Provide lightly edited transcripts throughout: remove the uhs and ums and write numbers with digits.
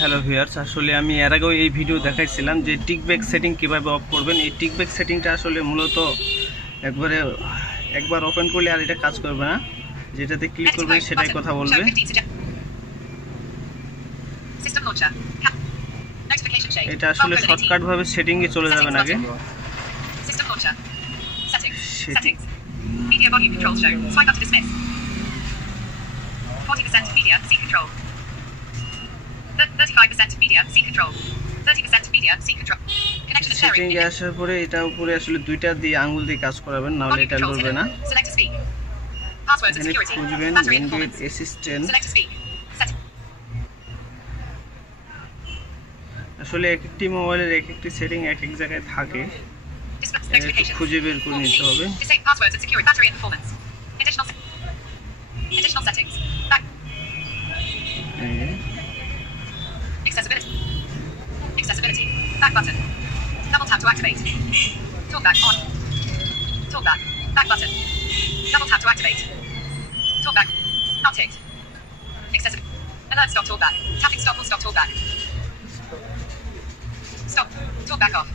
Hello viewers, আসলে আমি এর আগেও এই ভিডিও দেখাইছিলাম যে টিকব্যাক সেটিং কিভাবে অফ করবেন। এই টিকব্যাক সেটিংটা আসলে মূলত একবার ওপেন করলে আর এটা কাজ করবে না। যেটাতে ক্লিক করবেন সেটাই কথা বলবে। এটা আসলে শর্টকাট ভাবে সেটিং এ চলে যাবেন আগে। Media volume control show. Swipe up to dismiss. 40% media, see control. 35% media, see control. 30% media, see control. Connection and sharing. Setting এ আসার পরে এটা উপরে আসলে দুইটা দিয়ে আঙ্গুল দিয়ে কাজ করাবেন, না হলে এটা চলবে না। Select to speak. Passwords and security. Battery and performance. Assistant. Select to speak. Setting. আসলে একটি মোবাইলের একটি সেটিং এক জায়গায় থাকে। খুঁজে বের করে নিতে হবে। Disable passwords and security. Battery and performance. Additional settings. Back. Accessibility. Back button. Double tap to activate. Talkback on. Talkback. Back button. Double tap to activate. Talkback. Not ticked. Accessibility. Alert stop talkback. Tapping stop will stop talkback. Stop. Talkback off.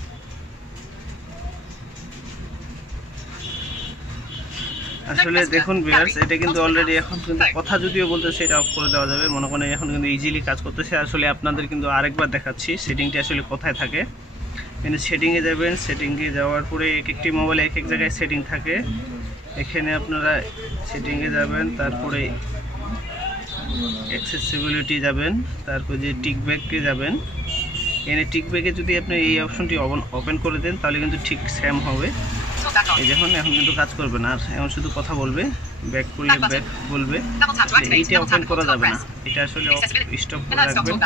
আসলে দেখুন viewers, এটা কিন্তু already এখন কিন্তু কথা যদিও বলতেছে এটা অফ করে দেওয়া যাবে। মনে করেন এখন কিন্তু ইজিলি কাজ করতেছে। আসলে আপনাদের কিন্তু আরেকবার দেখাচ্ছি সেটিংটি আসলে কোথায় থাকে। কিন্তু সেটিংয়ে যাবেন, সেটিংয়ে যাওয়ার পরে একটি মোবাইলে এক জায়গায় সেটিং থাকে। এখানে আপনারা সেটিংয়ে যাবেন, তারপরে অ্যাক্সেসিবিলিটি যাবেন, তারপর যে টিকব্যাকে যাবেন। এখানে টিকব্যাকে যদি আপনি এই অপশনটি ওপেন করে দেন তাহলে কিন্তু ঠিক সেম হবে। এই দেখুন এখন কিন্তু কাজ করবে না, আর এখন শুধু কথা বলবে। ব্যাক করলে ব্যাক বলবে। এইটা ওপেন করা যাবে না, এটা আসলে স্টপ করে রাখবেন।